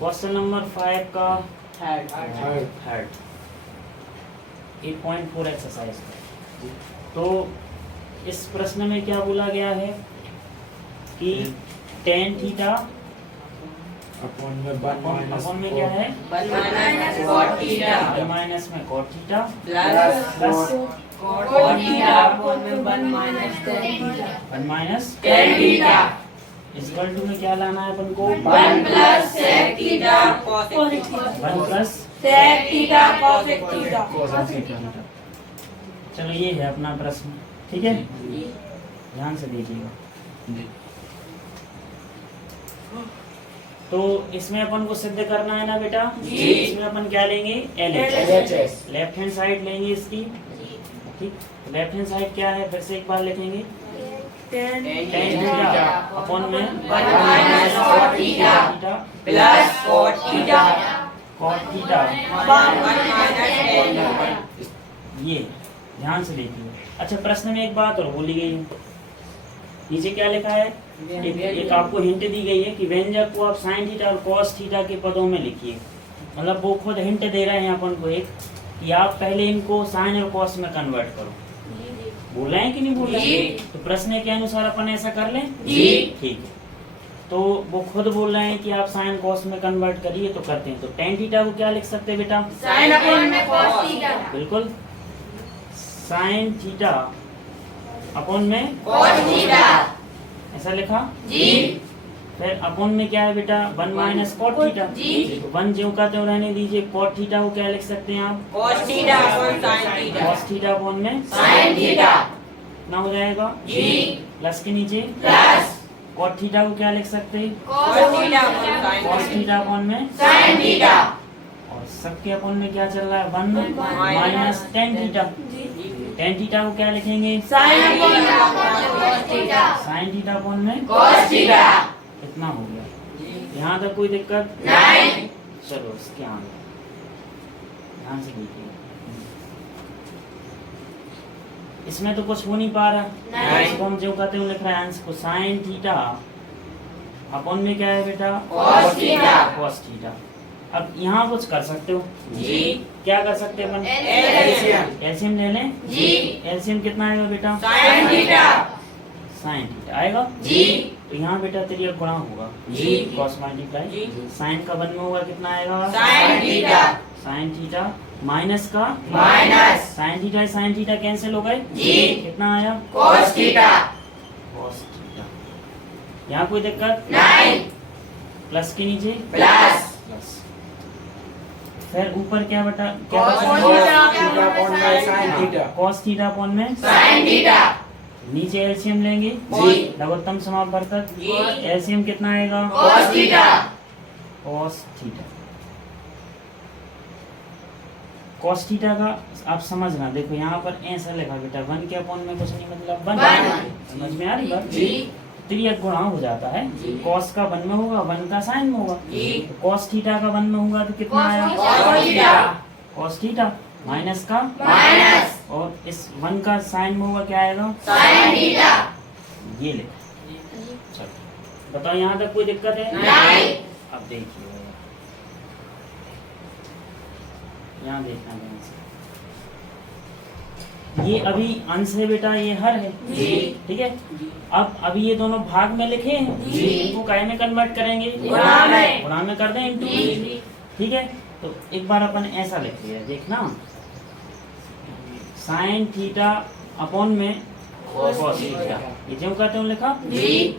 Question number 5 का third. 8.4 exercise का। तो इस प्रश्न में क्या बोला गया है कि tan थीटा अपॉन में क्या है -1 माइनस में cot theta plus cot theta upon में 1 - tan थीटा इक्वल टू में क्या लाना है अपन को 1 + sec theta cos 1 plus sec theta cos theta. चलो ये है अपना प्रश्न, ठीक है, ध्यान से देखिएगा। तो इसमें अपन को सिद्ध करना है ना बेटा जी। इसमें अपन क्या लेंगे LHS, लेफ्ट हैंड साइड लेंगे इसकी, ठीक। लेफ्ट हैंड साइड क्या है फिर से एक बार लिखेंगे tan थीटा अपॉन में 1 - cot theta plus cot theta cot theta 1 - tan theta. ये ध्यान से देखिए। अच्छा प्रश्न में एक बात और बोली गई है, नीचे क्या लिखा है, एक आपको हिंट दी गई है कि व्यंजक को आप साइन थीटा और कॉस थीटा के पदों में लिखिए। मतलब वो खुद हिंट दे रहे हैं अपन को एक कि आप पहले इनको साइन और कॉस में कन्वर्ट करो। बोल रहे हैं कि नहीं बोल रहे हैं? तो प्रश्न के अनुसार अपन ऐसा कर लें जी। ठीक है। तो वो खुद बोल रहे हैं कि आप साइन कॉस में कन्वर्ट करिए, तो करते हैं। तो tan थीटा को क्या लिख सकते हैं बेटा sin अपॉन में cos थीटा बिल्कुल, साइन थीटा अपॉन में cos थीटा ऐसा लिखा जी। फिर अपॉन में क्या है बेटा 1 - cot थीटा जी। 1 ज्यों का त्यों रहने दीजिए। cot थीटा को क्या लिख सकते हैं आप cos theta upon sin theta cos theta upon में sin थीटा ना हो जाएगा जी। प्लस के नीचे प्लस cot थीटा को क्या लिख सकते हैं cos theta upon cos theta upon में sin थीटा और सबके अपॉन में क्या चल रहा है 1 - tan थीटा। tan थीटा को क्या लिखेंगे sin अपॉन में cos theta sin theta upon में cos थीटा। इतना हो गया। यहाँ तक कोई दिक्कत नहीं। चलो इसके आगे ध्यान से देखिए। इसमें तो कुछ हो नहीं पा रहा, नहीं। इसको हम जो कहते हैं लिख रहे हैं आंसर को साइन थीटा अपॉन में क्या है बेटा cos थीटा। cos theta. अब यहाँ कुछ कर सकते हो जी। क्या कर सकते हैं अपन एलसीएम ले लें जी। एलसीएम कितना आएगा बेटा sin थीटा साइन थीटा आएगा जी। तो यहाँ बेटा तिर्यक गुणा होगा जी। cos मल्टीप्लाई जी। साइन का 1 में होगा कितना आएगा sin theta sine theta minus का माइनस साइन थीटा कैंसिल हो गए जी। कितना आया cos थीटा cos थीटा। यहाँ कोई दिक्कत नहीं। प्लस के नीचे प्लस प्लस फिर ऊपर क्या बटा cos थीटा अपॉन में sin theta cos theta upon में sin थीटा नीचे एलसीएम लेंगे जी। लघुत्तम समापवर्तक जी। एलसीएम कितना आएगा cos theta cos theta. cos theta का आप समझना, देखो यहाँ पर ऐसा लिखा बेटा 1 के अपॉन में कुछ नहीं मतलब 1 समझ में आ रही बात जी। त्रियक गुणा हो जाता है जी। cos का 1 में होगा 1 का sin में होगा जी। तो cos थीटा का 1 में होगा तो कितना आया cos theta cos theta minus का माइनस और इस 1 का sin में होगा क्या आएगा sin थीटा। ये ले। चलो बताओ यहाँ तक कोई दिक्कत है नहीं। अब देखिए यहाँ देखना ध्यान से, ये अभी अंश है बेटा, ये हर है जी। ठीक है। अब अभी ये दोनों भाग में लिखे हैं जी। इनको काय में कन्वर्ट करेंगे गुणा में कर दें इनटू जी। ठीक है। तो एक बार अपन ऐसा लिख लिया देखना साइन थीटा अपॉन में cos थीटा, ये जो कहते हैं लिखा जी।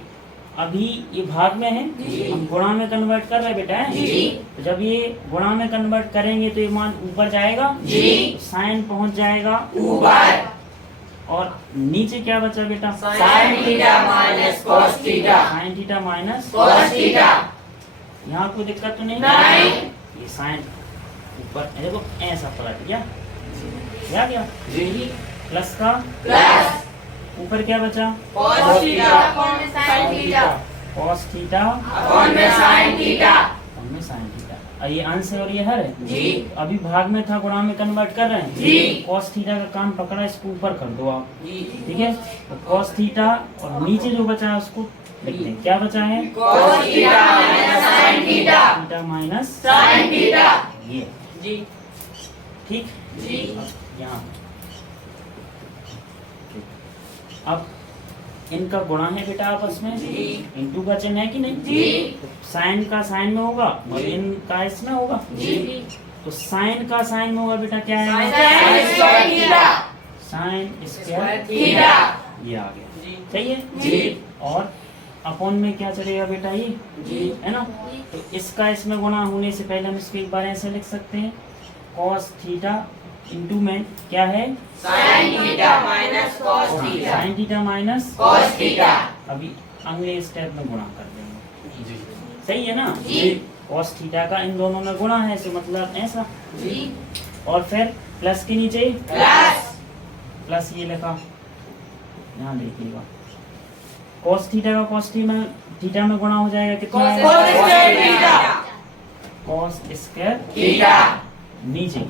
अभी ये भाग में है जी। हम गुणा में कन्वर्ट कर रहे हैं बेटा है? जी। तो जब ये गुणा में कन्वर्ट करेंगे तो ये मान ऊपर जाएगा जी। साइन पहुंच जाएगा ऊपर और नीचे क्या बचा बेटा sin theta minus cos theta sine theta minus cos theta. यहाँ कोई दिक्कत तो नहीं नहीं। ये साइन ऊपर देखो ऐसा पलट गया क्या जी। प्लस का प्लस ऊपर क्या बचा cos थीटा अपॉन में sin theta cos theta upon में sin थीटा और में sin थीटा। और ये अंश है और ये हर है जी। अभी भाग में था, गुणा में कन्वर्ट कर रहे हैं जी। कॉस थीटा का काम पकड़ा, इसको ऊपर कर दो आप, जी। ठीक है। तो कॉस थीटा और नीचे जो बचा है उसको लिखते हैं, क्या बचा है? cos theta minus sin theta theta minus sin theta. ये, जी। ठीक। जी। यहाँ अब इनका गुणा है बेटा आपस में, जी। इंटू का चिन्ह है कि नहीं? जी। साइन का साइन में होगा और जी। इनका इसमें होगा। जी। तो साइन का साइन में होगा बेटा क्या है? sin square theta. Sign square theta. ये आ गया, जी। सही है। जी। और अपॉन में क्या चलेगा बेटा? ये जी। है ना। तो इसका इसमें गुणा होने से पहले हम इसको एक बार ऐसे लिख सकते हैं, कॉस थीटा इंटू में क्या है? sin theta minus cos theta. Sine theta minus cos theta. अभी अगले स्टेप में गुणा कर देंगे, सही है ना। जी। कॉस थीटा का इन दोनों में गुणा है, तो मतलब ऐसा। जी। और फिर प्लस के नीचे प्लस। प्लस ये लिखा, यहाँ देखिएगा कॉस थीटा का कॉस थीटा में गुणा हो जाएगा, कितना cos है? Square theta. Cos square theta. नीचे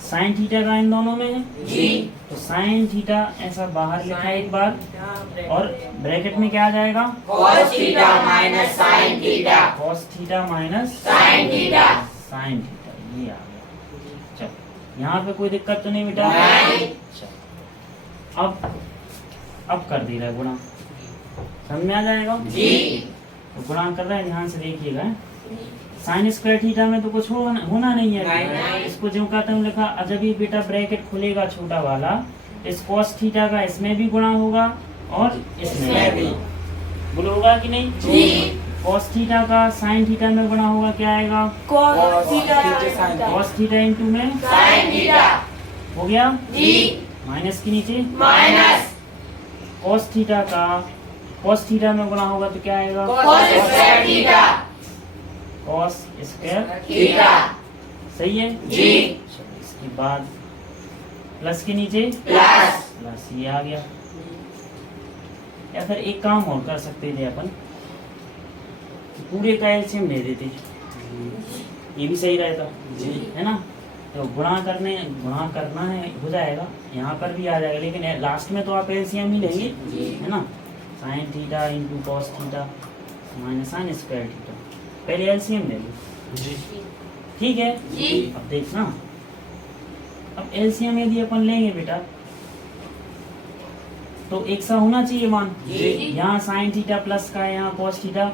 साइन थीटा का इन दोनों में है, जी। तो साइन थीटा ऐसा बाहर लिखा है एक बार, और ब्रैकेट में क्या आ जाएगा? cos theta minus sin theta. Cos theta minus sin theta. Sine theta, ये आ गया। चल यहाँ पे कोई दिक्कत तो नहीं बेटा? नहीं। चल अब कर दे रहा है गुणा, समझ में आ जाएगा? जी। तो गुणा कर रहा है, ध्यान से देखिएगा। साइन स्क्वायर थीटा में तो कुछ होना नहीं है, नहीं। इसको जो कहते हैं लिखा, जब ये बेटा ब्रैकेट खुलेगा छोटा वाला, इस कॉस थीटा का इसमें भी गुणा होगा और इसमें भी बोलो, होगा कि नहीं? जी। कॉस थीटा का साइन थीटा में गुणा होगा, क्या आएगा? cos theta. Cos theta into में sin थीटा। हो गया, जी। माइनस के नीचे माइनस कॉस थीटा का कॉस थीटा में गुणा होगा तो क्या आएगा? cos square theta. Cos square, theta. सही है। जी। चलो इसके बाद प्लस के नीचे प्लस। प्लस, ये आ गया। या फिर एक काम और कर सकते थे अपन, पूरे का एलसीएम ले देते, ये भी सही रहता, है ना। तो गुणा करना है, हो जाएगा, यहाँ पर भी आ जाएगा, लेकिन लास्ट में तो आप एलसीएम ही लेंगे, है ना। Sign theta into cos theta minus sign square theta, पहले एलसीएम ले लो, ठीक है। जी। अब देखना, अब एलसीएम यदि अपन लेंगे बेटा तो एक सा होना चाहिए मान। जी। यहाँ साइन थीटा प्लस का है, यहाँ कॉस थीटा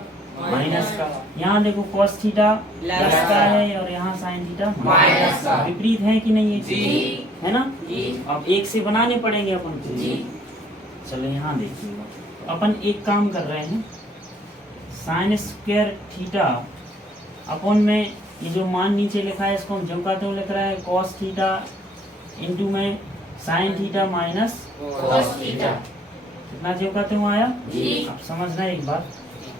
माइनस का, यहाँ देखो कॉस थीटा प्लस का है और यहाँ साइन थीटा माइनस का। विपरीत है कि नहीं है? जी। है ना। जी। अब एक से बनाने पड़ेंगे अपन को। जी। चलो यहाँ देखिएगा, तो अपन एक काम कर रहे हैं, साइन स्क्वायर थीटा अपॉन में ये जो मान नीचे लिखा है इसको हम जमकाते हुए लिख रहा है, कॉस थीटा इंटू में sine theta minus cos theta. कितना जमकाते हुए आया? जी। अब समझना एक बात,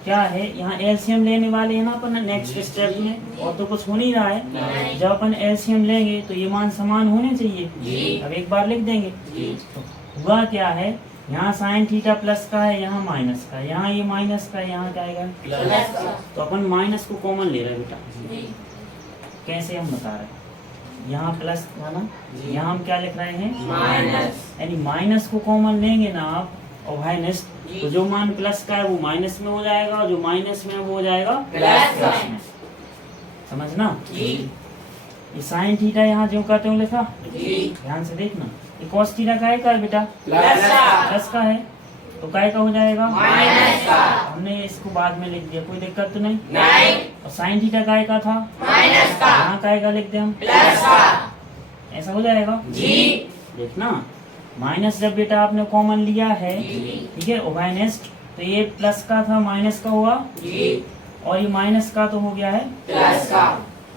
क्या है यहाँ एलसीएम लेने वाले हैं ना अपन नेक्स्ट स्टेप में, और तो कुछ हो नहीं रहा है। नहीं। जब अपन एलसीएम लेंगे तो ये मान समान होने चाहिए। जी। अब एक बार लिख देंगे, जी। तो हुआ क्या है, यहाँ साइन थीटा प्लस का है, यहाँ माइनस का है, यहाँ ये माइनस का है, यहाँ क्या आएगा? प्लस का। तो अपन माइनस को कॉमन ले रहे हैं बेटा, जी। कैसे हम बता रहे हैं, यहाँ प्लस था ना, यहाँ हम क्या लिख रहे हैं? माइनस। यानी माइनस को कॉमन लेंगे ना आप और माइनस, तो जो मान प्लस का है वो माइनस में हो जाएगा, और जो माइनस में है वो हो जाएगा प्लस में। समझना। जी। ये साइन थीटा यहाँ जो कहते हो लिखा, जी। ध्यान से देखना, ये कॉस थीटा का है बेटा? प्लस का। प्लस का है, तो काय का हो जाएगा? माइनस का। हमने इसको बाद में लिख दिया, कोई दिक्कत तो नहीं। नहीं। और साइन थीटा काय का था? माइनस का। यहाँ काय का लिख दे हम, प्लस का। ऐसा हो जाएगा। जी। देखना, माइनस जब बेटा आपने कॉमन लिया है, जी। ठीक है, और माइनस, तो ये प्लस का था माइनस का हुआ, जी। और ये माइनस का तो हो गया है प्लस का।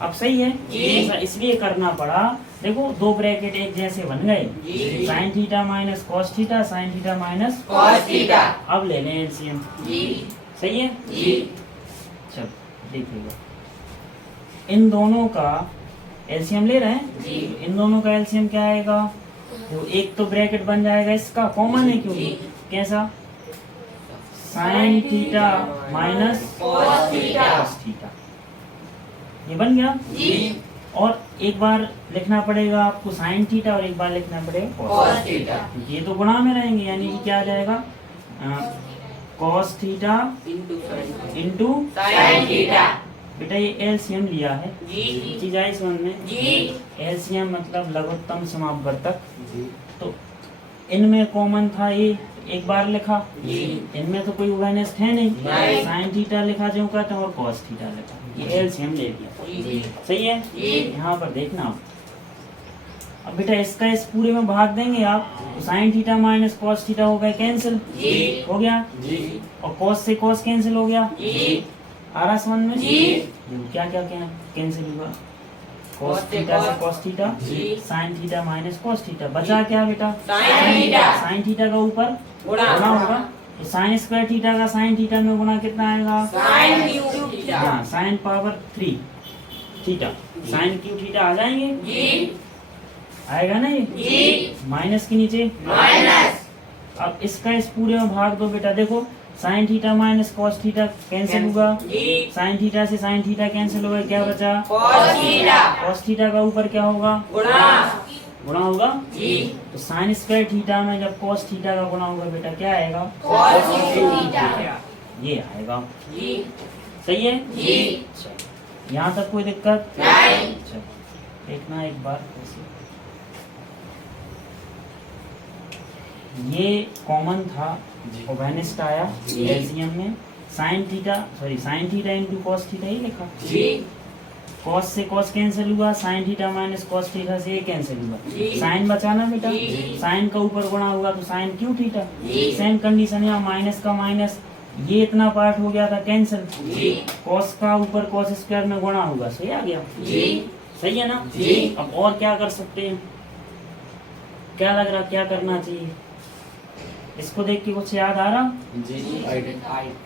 अब सही है। जी। ऐसा इसलिए करना पड़ा, देखो दो ब्रैकेट एक जैसे बन गए, जी। Sine theta minus cos theta, sine theta minus cos theta. अब ले लें एलसीएम, जी। सही है। जी। चल देखिएगा, इन दोनों का एलसीएम ले रहे हैं, जी। तो इन दोनों का एलसीएम क्या आएगा? तो एक तो ब्रैकेट बन जाएगा इसका कॉमन है, क्योंकि जी। कैसा? Sign theta minus cos theta. Cos theta, ये बन गया। जी। और एक बार लिखना पड़ेगा आपको साइन थीटा और एक बार लिखना पड़ेगा cos थीटा ये तो गुणा में रहेंगे, यानी कि क्या आ जाएगा cos theta into into sin theta. बेटा ये एलसीएम लिया है, जी चीज आई समझ में। जी एलसीएम मतलब लघुत्तम समापवर्तक। जी तो इनमें कॉमन था ये, एक बार लिखा। जी। इनमें तो कोई उभयनिष्ठ है नहीं, नहीं। साइन थीटा लिखा जो कहते हैं और कॉस थीटा लिखा, ये एलसीएम ले लिया। जी सही है। जी। यहाँ पर देखना आप, अब बेटा इसका इस पूरे में भाग देंगे आप, तो sign theta minus cos theta हो गए कैंसिल, जी। हो गया। जी और कॉस से कॉस कैंसिल हो गया। जी आ रहा समझ में। जी। देखो क्या क्या क्या कैंसिल हुआ, कॉस Cos से थीटा से cos, कॉस थीटा, जी। Sine theta minus cos theta, बचा क्या बेटा Sin थीटा। साइन थीटा का ऊपर गुणा गुणा होगा, तो साइन स्क्वायर थीटा का साइन थीटा में गुणा कितना आएगा, sin क्यूब थीटा। हाँ sine power 3 theta, sine cube theta आ जाएंगे, जी आएगा ना ये, जी माइनस के नीचे। माइनस अब इसका इस पूरे में भाग दो बेटा, देखो sign theta minus cos theta cancel होगा, जी साइन थीटा से साइन थीटा कैंसिल होगा, क्या बचा cos थीटा कॉस थीटा का ऊपर क्या होगा गुणा गुणा होगा। जी तो साइन स्क्वायर थीटा में जब कॉस थीटा का गुणा होगा बेटा क्या आएगा, cos थीटा। ये आएगा। जी सही है। जी अच्छा, यहाँ तक कोई दिक्कत नहीं। अच्छा, देखना एक बार ऐसे। ये कॉमन था, ओवेनिस्ट आया जी। एलसीएम में, sine theta into cos theta ही लिखा। जी कॉस से कॉस कैंसिल हुआ, sine theta minus cos theta से ये कैंसिल हुआ, जी। साइन बचाना बेटा, जी। साइन का ऊपर गुणा हुआ तो साइन क्यू थीटा, जी। सेम कंडीशन है, माइनस का माइनस, ये इतना पार्ट हो गया था कैंसिल, जी कॉस का ऊपर कॉस स्क्वायर में गुणा होगा, सही आ गया। जी सही है ना। जी। अब और क्या कर सकते हैं, क्या लग रहा क्या करना चाहिए, इसको देख के कुछ याद आ रहा, जी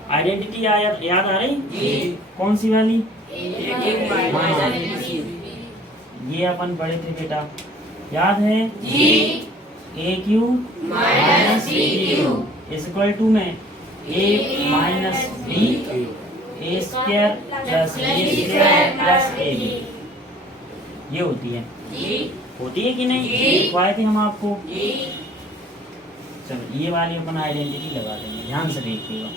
आइडेंटिटी याद आ रही, जी कौन सी वाली, एक माइनस ये अपन पढ़े थे बेटा, याद है, जी a cube minus b cube is equal to में a minus b a square plus B square plus a b, ये होती है, जी होती है कि नहीं, जी। लिखवाए थे हम आपको। जी चलो ये वाली अपन आइडेंटिटी लगा देंगे, ध्यान से देखिएगा।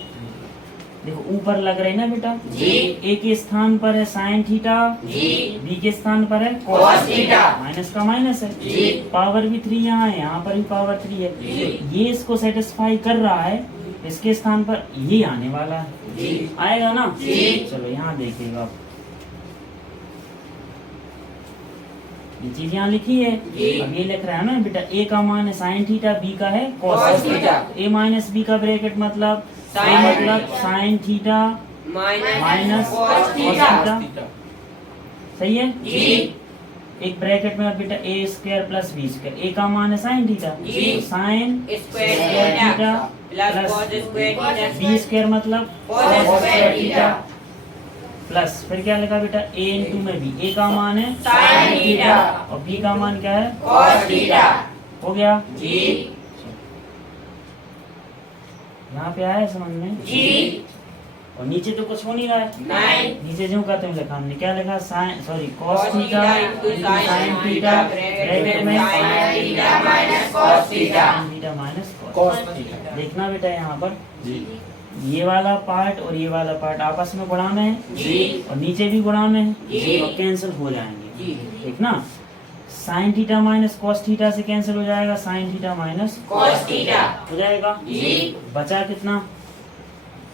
देखो ऊपर लग रही ना बेटा, जी। ए के स्थान पर है साइन थीटा, जी बी के स्थान पर है cos थीटा। माइनस का माइनस है, जी। पावर भी 3 यहाँ है, यहाँ पर भी पावर 3 है, जी। ये इसको सेटिस्फाई कर रहा है, इसके स्थान पर ये आने वाला है, जी आएगा ना। जी। चलो यहाँ देखिएगा, ये चीज यहाँ लिखी है, जी। अब ये लिख रहा है ना बेटा, ए का मान है साइन थीटा, बी का है cos cos theta. Theta, A minus B का ब्रैकेट मतलब Sin मतलब sine theta minus cos cos theta. Theta, सही है। जी एक ब्रैकेट में बेटा A square plus B square, A का मान है साइन थीटा, जी। तो sine square theta plus plus cos square theta B square मतलब cos स्क्वायर थीटा प्लस फिर क्या लिखा बेटा, ए इंटू में बी, ए का मान है Sin थीटा और बी का मान क्या है, cos थीटा। हो गया। जी यहाँ पे आया समझ में। जी और नीचे तो कुछ हो नहीं रहा है, नहीं। नीचे जो कहते हैं लिखा हमने, क्या लिखा, sine cos cos theta theta into sine sin theta theta bracket में sin theta minus cos theta. sin theta minus cos theta. देखना बेटा यहाँ पर, जी ये वाला पार्ट और ये वाला पार्ट आपस में गुणा में है, जी और नीचे भी गुणा में है, जी। और कैंसिल हो जाएंगे, जी ठीक ना। Sign theta minus cos theta से कैंसिल हो जाएगा, sign theta minus cos theta. हो जाएगा। जी बचा कितना,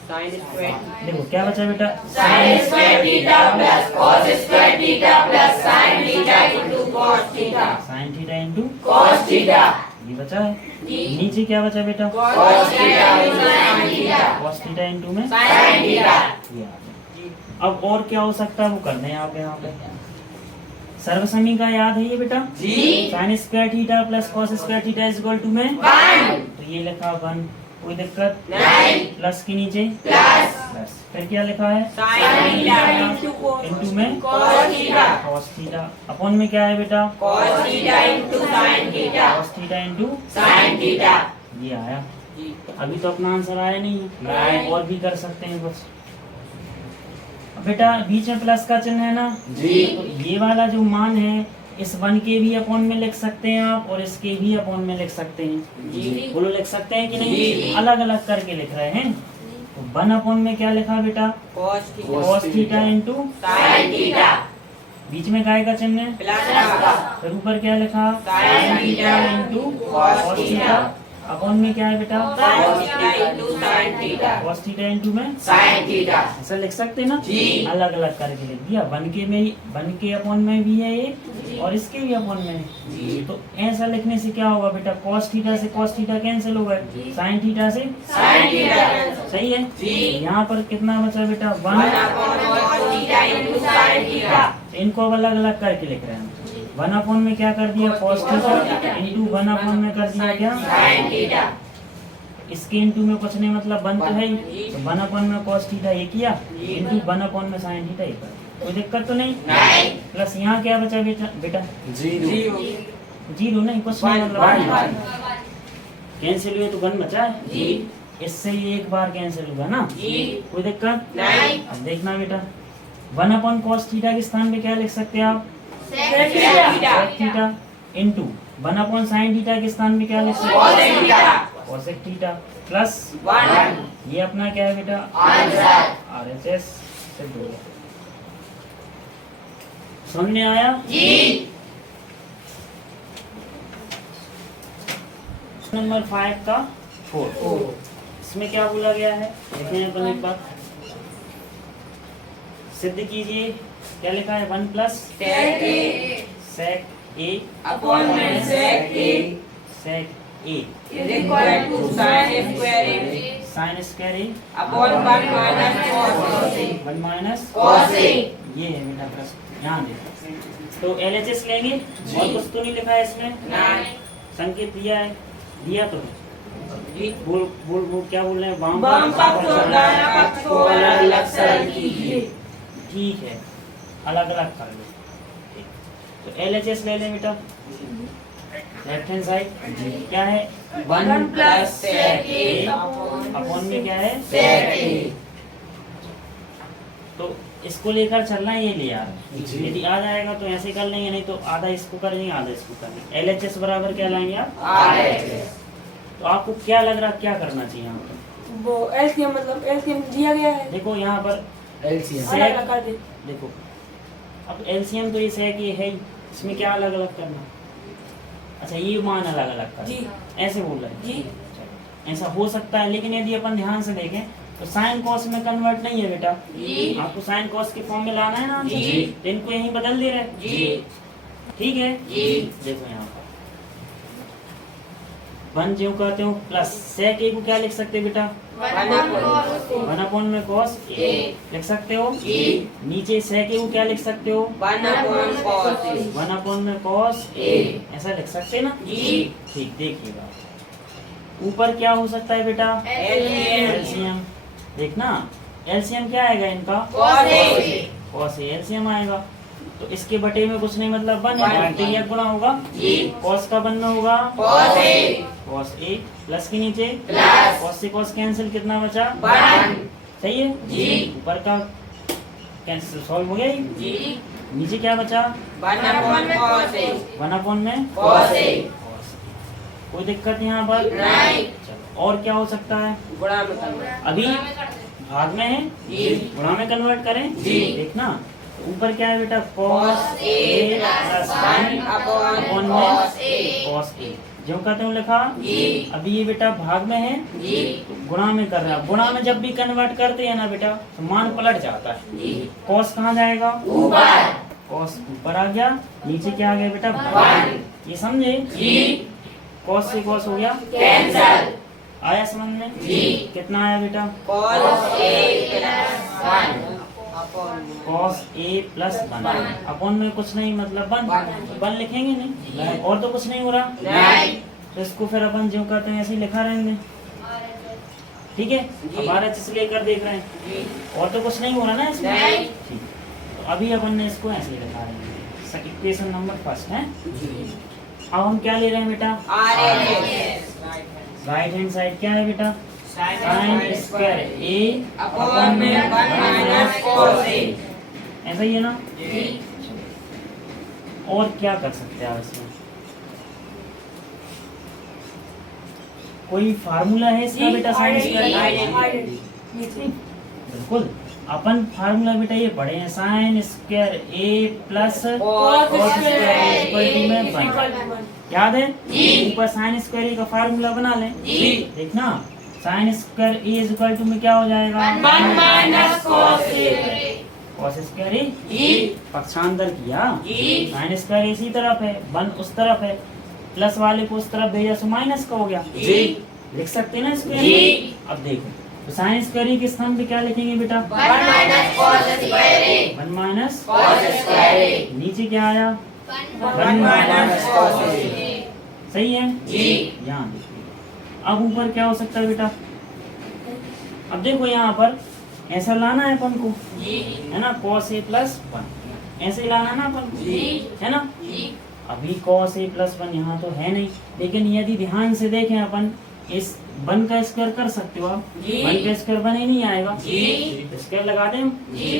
sin स्क्वायर देखो क्या बचा बेटा, sin square theta plus cos square theta plus sin theta into cos theta sine theta into cos theta. ये बचा है। जी नीचे क्या बचा बेटा, cos theta into sin theta cos theta into में sin थीटा। ये आ गया। अब और क्या हो सकता है वो कर दें आप यहाँ पे, सर्वसमीका याद है ये बेटा, जी sine square theta plus cos square theta is equal to में 1 तो ये लिखा 1, कोई दिक्कत नहीं। प्लस के नीचे प्लस प्लस, फिर क्या लिखा है sin थीटा इंटू में cos theta cos theta, upon में क्या है बेटा, cos theta into sin theta cos theta into sin theta. ये आया। जी अभी तो अपना आंसर आया नहीं है, नहीं। और भी कर सकते हैं कुछ। अब बेटा बीच में प्लस का चिन्ह है ना, जी। तो ये वाला जो मान है इस 1 के भी अपॉन में लिख सकते हैं आप और इसके भी अपॉन में लिख सकते हैं। जी। बोलो लिख सकते हैं कि नहीं? जी। अलग अलग करके लिख रहे हैं। तो 1 अपॉन में क्या लिखा बेटा? cos cos theta into sin theta बीच में काय का चिन्ह है, प्लस का फिर ऊपर क्या लिखा? sin theta into cos cos theta theta upon में क्या है बेटा? cos theta into sin theta cos theta into में sin थीटा। ऐसा लिख सकते हैं ना? जी। अलग अलग करके लिख दिया। 1 के में 1 के अपॉन में भी है ये और इसके भी अपॉन में है। जी। तो ऐसा लिखने से क्या होगा बेटा? cos थीटा से cos थीटा कैंसिल हो गए, sin थीटा से sin थीटा सही है। जी। यहाँ पर कितना बचा बेटा? 1 1 upon cos theta into sin theta. इनको अब अलग अलग करके लिख रहे हैं। 1 अपॉन में क्या कर दिया? cos थीटा इंटू 1 अपॉन में कर दिया क्या? sin theta. इसके इंटू में कुछ नहीं मतलब 1 तो है ही, तो 1 अपॉन में cos थीटा ये किया इंटू 1 अपॉन में sin थीटा ये कर, कोई दिक्कत तो नहीं? नहीं। प्लस यहाँ क्या बचा बेटा? जीरो। जीरो नहीं, कुछ नहीं वन, मतलब वन। कैंसिल हुए तो 1 बचा है। जी। इससे ये एक बार कैंसिल हुआ ना, जी। कोई दिक्कत नहीं। अब देखना बेटा 1 अपॉन cos थीटा के स्थान पे क्या लिख सकते हैं आप? sec theta sec theta into 1 upon sin theta के स्थान पे क्या लिख सकते cos हैं? थीटा cosec थीटा प्लस 1 ये अपना क्या है बेटा? आंसर। RHS से 2 समझ में आया? जी। नंबर 5 का 4 इसमें क्या बोला गया है देखें अपन एक बार, सिद्ध कीजिए। क्या लिखा है? 1 plus sec A sec A upon में sec A sec A is equal to sin square A sin square A upon 1 माइनस cos A 1 माइनस cos A। ये है बेटा प्रश्न, ध्यान दे। तो LHS लेंगे और कुछ तो नहीं लिखा है इसमें, नहीं। संकेत दिया है, दिया तो है। बोल बोल बोल क्या बोल रहे हैं? वाम पक्ष और दाहिना पक्ष को अलग अलग सरल कीजिए। ठीक है, अलग अलग कर लो। ठीक। तो LHS ले लें बेटा, लेफ्ट हैंड साइड क्या है? 1 प्लस sec A अपॉन में क्या है? sec A। तो इसको लेकर चलना है, ये ले यार। जी। यदि आ जाएगा तो ऐसे कर लेंगे, नहीं तो आधा इसको कर लेंगे आधा इसको कर लेंगे। LHS बराबर क्या लाएंगे आप? RHS तो आपको क्या लग रहा है क्या करना चाहिए यहाँ पर? वो एलसीएम मतलब एलसीएम दिया गया है, देखो यहाँ पर LCM। अलग अलग कर दे। देखो अब LCM तो ये sec ये है ही, इसमें क्या अलग अलग करना? अच्छा ये मान अलग अलग कर जी। ऐसे बोल रहे हैं जी। चलो, ऐसा हो सकता है, लेकिन यदि अपन ध्यान से देखें तो साइन कॉस में कन्वर्ट नहीं है बेटा। जी। आपको साइन कॉस के फॉर्म में लाना है ना आंसर, जी। तो इनको यहीं बदल दे रहे हैं। जी। ठीक है जी। देखो यहाँ पर 1 जो कहते हो प्लस sec A को क्या लिख सकते हैं बेटा? 1 अपॉन में cos A लिख सकते हो। जी। नीचे sec A को क्या लिख सकते हो? 1 अपॉन cos A 1 अपॉन में cos A। ऐसा लिख सकते हैं ना? जी। ठीक, देखिएगा ऊपर क्या हो सकता है बेटा? LCM LCM. देखना एलसीएम क्या आएगा इनका? cos A। cos A LCM आएगा। तो इसके बटे में कुछ नहीं मतलब 1 है, वन। तो ये गुणा होगा। जी। cos का बनना होगा cos A cos A plus के नीचे प्लस cos से cos कैंसिल, कितना बचा? 1। सही है जी। ऊपर का कैंसिल सॉल्व हो गया ही। जी। नीचे क्या बचा? 1 अपॉन cos A 1 अपॉन में cos A। कोई दिक्कत यहाँ पर नहीं। चलो, और क्या हो सकता है? गुणा में करना। अभी भाग में है, जी। गुणा में कन्वर्ट करें। जी। देखना ऊपर क्या है बेटा? cos cos A plus plus 1 upon upon में cos A। cos A जो कहते हैं लिखा। जी। अभी ये बेटा भाग में है, जी। तो गुणा में कर रहा है। गुणा में जब भी कन्वर्ट करते हैं ना बेटा तो मान पलट जाता है। जी। cos कहाँ जाएगा? ऊपर। cos ऊपर आ गया, नीचे क्या आ गया बेटा? 1। ये समझे? जी। cos से cos हो गया, कैंसल। आया समझ में? जी। कितना आया बेटा? cos A plus 1 upon cos A plus 1 upon में कुछ नहीं मतलब 1 लिखेंगे नहीं, और तो कुछ नहीं हो रहा। नहीं। तो इसको फिर अपन जो कहते हैं ऐसे ही लिखा रहेंगे। ठीक है जी। अब RHS लेकर देख रहे हैं, जी। और तो कुछ नहीं हो रहा ना इसमें। नहीं। ठीक तो अभी अपन ने इसको ऐसे ही लिखा रहेंगे। इक्वेशन नंबर फर्स्ट है। अब हम क्या ले रहे हैं बेटा? RHS राइट हैंड साइड क्या है बेटा? साइन स्क्वायर ए अपॉन में 1 माइनस cos A। ऐसा ही है ना। जी। और क्या कर सकते हैं आप इसमें? कोई फार्मूला है इसका बेटा साइन स्क्वायर? बिल्कुल, अपन फार्मूला बेटा ये पढ़े हैं, sine square a plus Cos cos square square में 1। याद है? ऊपर साइन स्क्वायर ए का फार्मूला बना लें। देखना, sine square a is equal to में क्या हो जाएगा? 1 माइनस cos A। cos square a जी। पक्षांतर किया, जी। साइन स्क्वायर इसी तरफ है, 1 उस तरफ है, प्लस वाले को उस तरफ भेजा तो माइनस का हो गया। जी। लिख सकते हैं ना इसको? जी। अब देखो, तो साइन स्क्वायर के स्थान पे क्या लिखेंगे बेटा? 1 माइनस cos स्क्वायर A। 1 माइनस cos स्क्वायर A। नीचे क्या आया? 1 माइनस cos A। सही है जी। यहाँ देखिए, अब ऊपर क्या हो सकता है बेटा? अब देखो यहाँ पर ऐसा लाना है अपन को, जी। है ना, cos A प्लस 1 ऐसे ही लाना है ना अपन को, जी। है ना। जी। अभी cos A प्लस 1 यहाँ तो है नहीं, लेकिन यदि ध्यान से देखें अपन, इस 1 का स्क्वायर कर सकते हो आप? जी। 1 का स्क्वायर 1 ही नहीं आएगा। जी। स्क्वायर लगा दें हम। जी।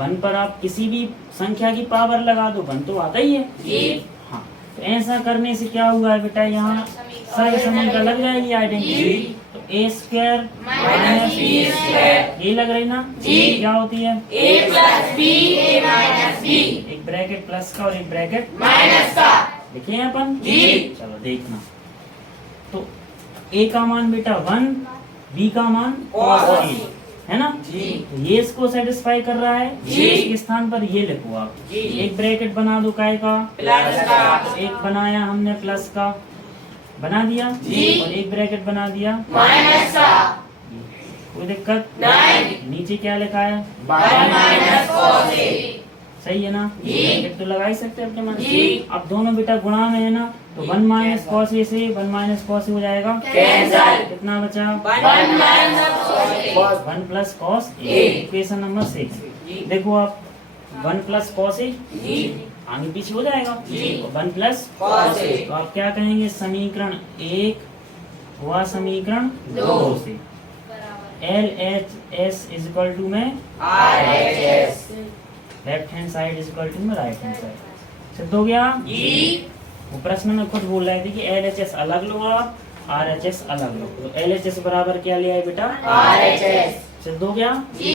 1 पर आप किसी भी संख्या की पावर लगा दो, 1 तो आता ही है। जी। हाँ, तो ऐसा करने से क्या हुआ है बेटा, यहाँ सही समय का लग जाएगी आइडेंटिटी। तो A square minus B square. ये लग रही ना? जी। क्या होती है? A plus B A minus B. एक ब्रैकेट प्लस का और एक ब्रैकेट माइनस का। लिखे हैं अपन। जी। चलो देखना, तो ए का मान बेटा 1, बी का मान cos cos A। है ना। जी। तो ये इसको सेटिस्फाई कर रहा है। जी। इसके स्थान पर ये लिखो आप। जी। एक ब्रैकेट बना दो काय का? प्लस का। एक बनाया हमने प्लस का, बना दिया। जी। और एक ब्रैकेट बना दिया माइनस का। कोई दिक्कत नहीं। नीचे क्या लिखा है? 1 माइनस cos A। सही है ना। जी। ब्रैकेट तो लगा ही सकते हैं अपने मन से। जी। अब दोनों बेटा गुणा में है ना, तो 1 माइनस cos A से 1 माइनस cos A हो जाएगा। कैंसल। कितना बचा? 1 माइनस cos A। 1 plus cos A। A। Equation number 6। देखो आप, 1 प्लस cos A जी। आगे पीछे हो जाएगा। जी। 1 प्लस cos A। तो आप क्या कहेंगे? समीकरण 1 हुआ समीकरण 2 से LHS इज इक्वल टू में RHS। Left hand side is equal to में राइट हैंड साइड। सिद्ध हो गया? जी। वो प्रश्न में खुद बोल रहे थे कि LHS अलग लो आप, RHS अलग लो। तो LHS बराबर क्या लिया है बेटा? RHS। सिद्ध हो गया? जी।